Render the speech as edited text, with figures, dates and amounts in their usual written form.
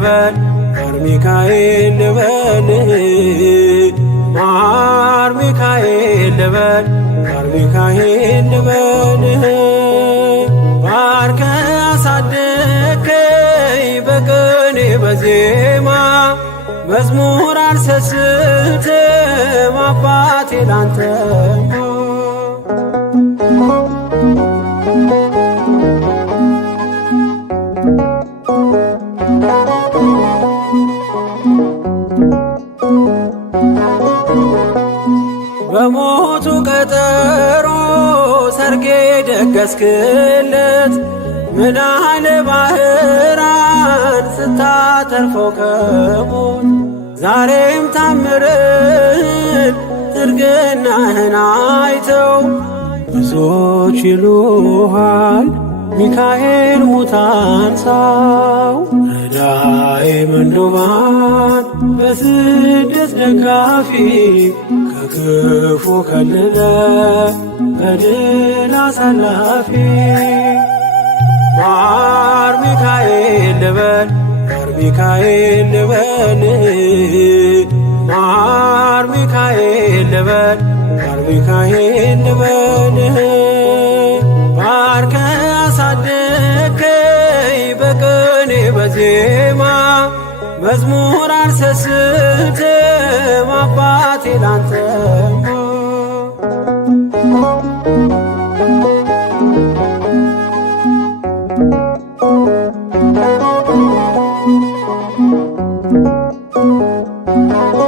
ልበል ማር ሚካኤል ልበል ማር ሚካኤል ልበል ማር ሚካኤል ልበል ባርከ አሳደከኝ በቅኔ በዜማ መዝሙር አልሰስትም አባቴ ላንተማ በሞቱ ቀጠሮ ሰርጌ ደገስክለት ምናለ ባህራን ስታተርፈው ከሞት ዛሬም ታምርን ትርግናህን አይተው ብዙዎች ይሉሃል ሚካኤል ሙታን ሳው ረዳኤ ምንዱባን በስደት ደጋፊ ከክፉ ከልለ በድል አሳላፊ ማር ሚካኤል ልበል ማር ሚካኤል ልበል ማር ሚካኤል ልበል ማር ሚካኤል ልበል ባርከ አሳደከኝ በቅኔ በዜማ መዝሙር አልሰስትም አባቴ ላንተማ